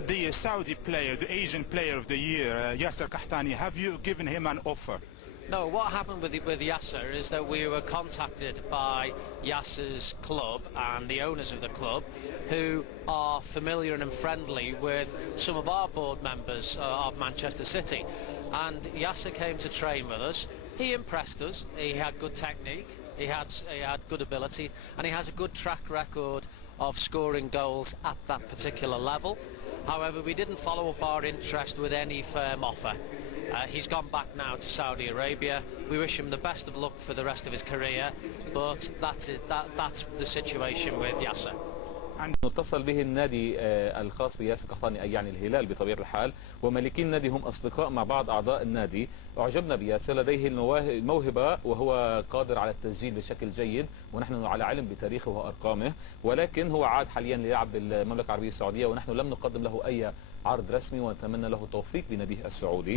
the Saudi player, the Asian player of the year, Yasser Qahtani, have you given him an offer? No, what happened with Yasser is that we were contacted by Yasser's club and the owners of the club, who are familiar and friendly with some of our board members of Manchester City. And Yasser came to train with us. He impressed us. He had good technique, he had good ability, and he has a good track record of scoring goals at that particular level. However, we didn't follow up our interest with any firm offer. He's gone back now to Saudi Arabia. We wish him the best of luck for the rest of his career, but that's it. That's the situation with Yasser. اتصل به النادي الخاص بياسر قحطاني، أي يعني الهلال بطبيعة الحال، ومالكين النادي هم أصدقاء مع بعض أعضاء النادي. أعجبنا بياسر، لديه الموهبة وهو قادر على التسجيل بشكل جيد، ونحن على علم بتاريخه وأرقامه، ولكن هو عاد حاليا ليلعب بالمملكة العربية السعودية، ونحن لم نقدم له أي عرض رسمي، ونتمنى له التوفيق بناديه السعودي.